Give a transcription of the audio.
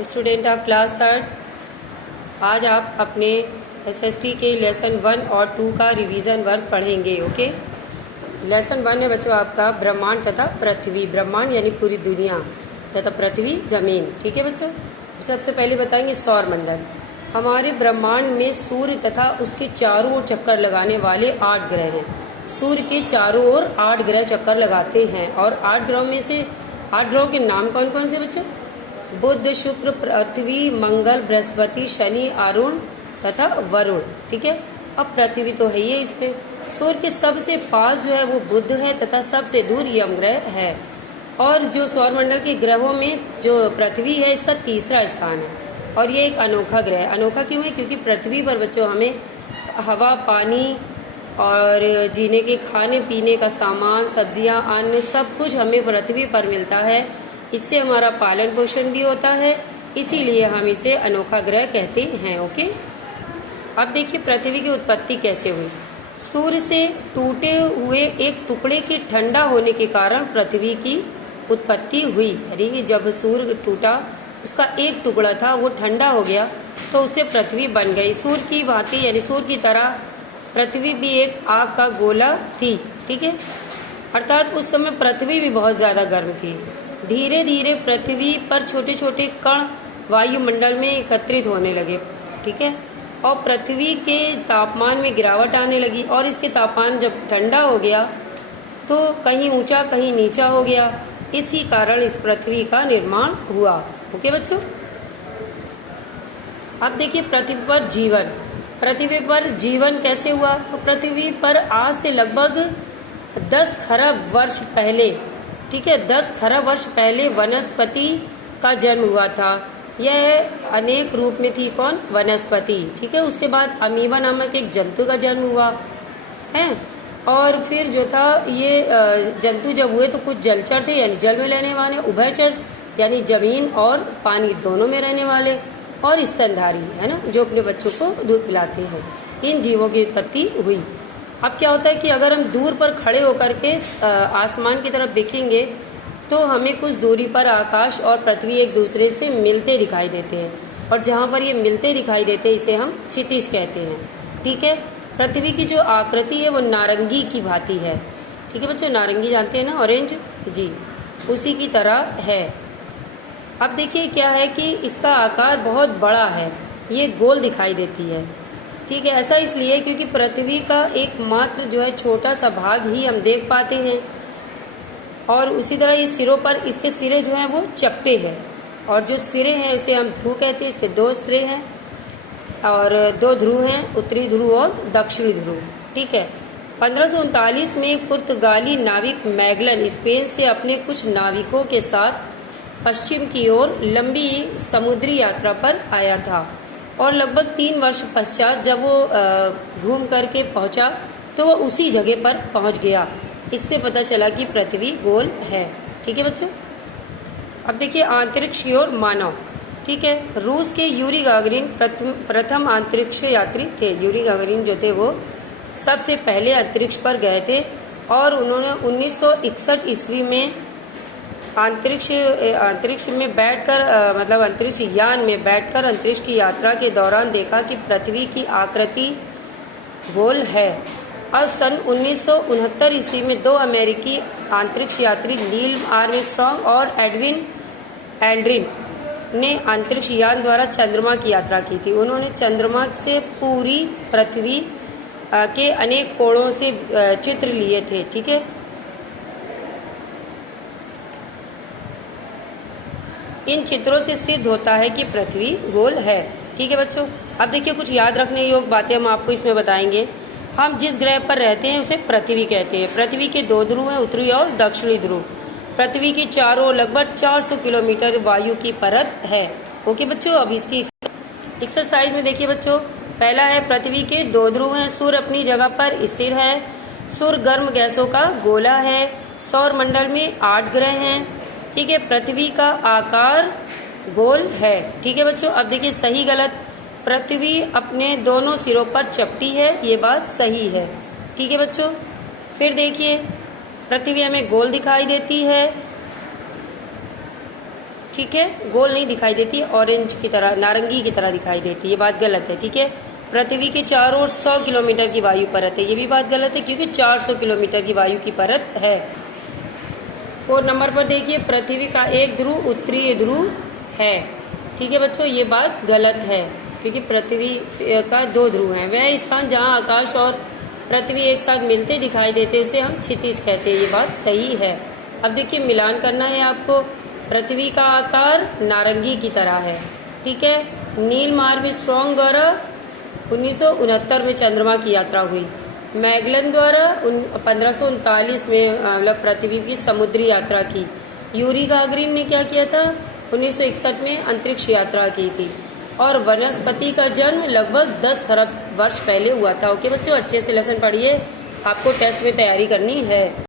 Student of class third, आज आप अपने एसएसटी के लेसन 1 और 2 का रिवीजन वर्क पढ़ेंगे। ओके, लेसन 1 है बच्चों आपका ब्रह्मांड तथा पृथ्वी। ब्रह्मांड यानी पूरी दुनिया तथा पृथ्वी जमीन। ठीक है बच्चों, सबसे पहले बताएंगे सौर मंडल। हमारे ब्रह्मांड में सूर्य तथा उसके चारों ओर चक्कर लगाने वाले 8 ग्रह हैं। सूर्य के चारों ओर 8 ग्रह चक्कर लगाते हैं और 8 ग्रहों में से 8 ग्रहों के नाम कौन कौन से बच्चों? बुध, शुक्र, पृथ्वी, मंगल, बृहस्पति, शनि, अरुण तथा वरुण। ठीक है, अब पृथ्वी तो है ही इसमें। सूर्य के सबसे पास जो है वो बुध है तथा सबसे दूर यम ग्रह है। और जो सौरमंडल के ग्रहों में जो पृथ्वी है इसका तीसरा स्थान है और ये एक अनोखा ग्रह है। अनोखा क्यों है? क्योंकि पृथ्वी पर बच्चों हमें हवा, पानी और जीने के खाने पीने का सामान, सब्जियां, अन्न सब कुछ हमें पृथ्वी पर मिलता है। इससे हमारा पालन पोषण भी होता है, इसीलिए हम इसे अनोखा ग्रह कहते हैं। ओके, अब देखिए पृथ्वी की उत्पत्ति कैसे हुई। सूर्य से टूटे हुए एक टुकड़े के ठंडा होने के कारण पृथ्वी की उत्पत्ति हुई। यानी जब सूर्य टूटा, उसका एक टुकड़ा था वो ठंडा हो गया तो उससे पृथ्वी बन गई। सूर्य की भांति यानी सूर्य की तरह पृथ्वी भी एक आग का गोला थी। ठीक है, अर्थात उस समय पृथ्वी भी बहुत ज्यादा गर्म थी। धीरे धीरे पृथ्वी पर छोटे छोटे कण वायुमंडल में एकत्रित होने लगे। ठीक है, और पृथ्वी के तापमान में गिरावट आने लगी और इसके तापमान जब ठंडा हो गया तो कहीं ऊंचा कहीं नीचा हो गया। इसी कारण इस पृथ्वी का निर्माण हुआ। ओके बच्चों, अब देखिए पृथ्वी पर जीवन। पृथ्वी पर जीवन कैसे हुआ? तो पृथ्वी पर आज से लगभग 10 खरब वर्ष पहले, ठीक है, 10 खरब वर्ष पहले वनस्पति का जन्म हुआ था। यह अनेक रूप में थी। कौन? वनस्पति। ठीक है, उसके बाद अमीबा नामक एक जंतु का जन्म हुआ है और फिर जो था ये जंतु जब हुए तो कुछ जलचर थे यानी जल में रहने वाले, उभयचर यानी जमीन और पानी दोनों में रहने वाले, और स्तनधारी है ना, जो अपने बच्चों को दूध पिलाते हैं। इन जीवों की उत्पत्ति हुई। अब क्या होता है कि अगर हम दूर पर खड़े होकर के आसमान की तरफ देखेंगे तो हमें कुछ दूरी पर आकाश और पृथ्वी एक दूसरे से मिलते दिखाई देते हैं और जहाँ पर ये मिलते दिखाई देते हैं इसे हम क्षितिज कहते हैं। ठीक है, पृथ्वी की जो आकृति है वो नारंगी की भांति है। ठीक है बच्चों, नारंगी जानते हैं ना, ऑरेंज जी, उसी की तरह है। अब देखिए क्या है कि इसका आकार बहुत बड़ा है, ये गोल दिखाई देती है। ठीक है, ऐसा इसलिए क्योंकि पृथ्वी का एकमात्र जो है छोटा सा भाग ही हम देख पाते हैं और उसी तरह ये सिरों पर इसके सिरे जो हैं वो चपटे हैं और जो सिरे हैं उसे हम ध्रुव कहते हैं। इसके 2 सिरे हैं और 2 ध्रुव हैं, उत्तरी ध्रुव और दक्षिणी ध्रुव। ठीक है, 1539 में पुर्तगाली नाविक मैगलन स्पेन से अपने कुछ नाविकों के साथ पश्चिम की ओर लंबी समुद्री यात्रा पर आया था और लगभग 3 वर्ष पश्चात जब वो घूम करके पहुंचा तो वो उसी जगह पर पहुंच गया। इससे पता चला कि पृथ्वी गोल है। ठीक है बच्चों, अब देखिए अंतरिक्ष की ओर मानव। ठीक है, रूस के यूरी गागरिन प्रथम अंतरिक्ष यात्री थे। यूरी गागरिन जो थे वो सबसे पहले अंतरिक्ष पर गए थे और उन्होंने 1961 ईस्वी में अंतरिक्ष में बैठकर मतलब अंतरिक्ष यान में बैठकर अंतरिक्ष की यात्रा के दौरान देखा कि पृथ्वी की आकृति गोल है। और सन 1969 ईस्वी में 2 अमेरिकी अंतरिक्ष यात्री नील आर्मस्ट्रांग और एडविन एल्ड्रिन ने अंतरिक्ष यान द्वारा चंद्रमा की यात्रा की थी। उन्होंने चंद्रमा से पूरी पृथ्वी के अनेक कोणों से चित्र लिए थे। ठीक है, इन चित्रों से सिद्ध होता है कि पृथ्वी गोल है। ठीक है बच्चों, अब देखिए कुछ याद रखने योग्य बातें हम आपको इसमें बताएंगे। हम जिस ग्रह पर रहते हैं उसे पृथ्वी कहते हैं। पृथ्वी के 2 ध्रुव हैं, उत्तरी और दक्षिणी ध्रुव। पृथ्वी की चारों ओर लगभग 400 किलोमीटर वायु की परत है। ओके बच्चों, अब इसकी एक्सरसाइज में देखिए बच्चों, पहला है पृथ्वी के 2 ध्रुव हैं, सूर्य अपनी जगह पर स्थिर है, सूर्य गर्म गैसों का गोला है, सौर मंडल में 8 ग्रह हैं। ठीक है, पृथ्वी का आकार गोल है। ठीक है बच्चों, अब देखिए सही गलत। पृथ्वी अपने दोनों सिरों पर चपटी है, ये बात सही है। ठीक है बच्चों, फिर देखिए पृथ्वी हमें गोल दिखाई देती है। ठीक है, गोल नहीं दिखाई देती, ऑरेंज की तरह, नारंगी की तरह दिखाई देती है। ये बात गलत है, ठीक है। पृथ्वी के चारों ओर 100 किलोमीटर की वायु परत है, ये भी बात गलत है क्योंकि 400 किलोमीटर की वायु की परत है। 4 नंबर पर देखिए, पृथ्वी का एक ध्रुव उत्तरीय ध्रुव है, ठीक है बच्चों, ये बात गलत है क्योंकि पृथ्वी का 2 ध्रुव हैं। वह स्थान जहाँ आकाश और पृथ्वी एक साथ मिलते दिखाई देते उसे हम क्षितिज कहते हैं, ये बात सही है। अब देखिए मिलान करना है आपको। पृथ्वी का आकार नारंगी की तरह है, ठीक है। नील आर्मस्ट्रांग द्वारा 1969 में चंद्रमा की यात्रा हुई। मैगलन द्वारा 1539 में मतलब पृथ्वी की समुद्री यात्रा की। यूरी गागरिन ने क्या किया था, 1961 में अंतरिक्ष यात्रा की थी। और वनस्पति का जन्म लगभग 10 खरब वर्ष पहले हुआ था। ओके बच्चों, अच्छे से लेसन पढ़िए, आपको टेस्ट में तैयारी करनी है।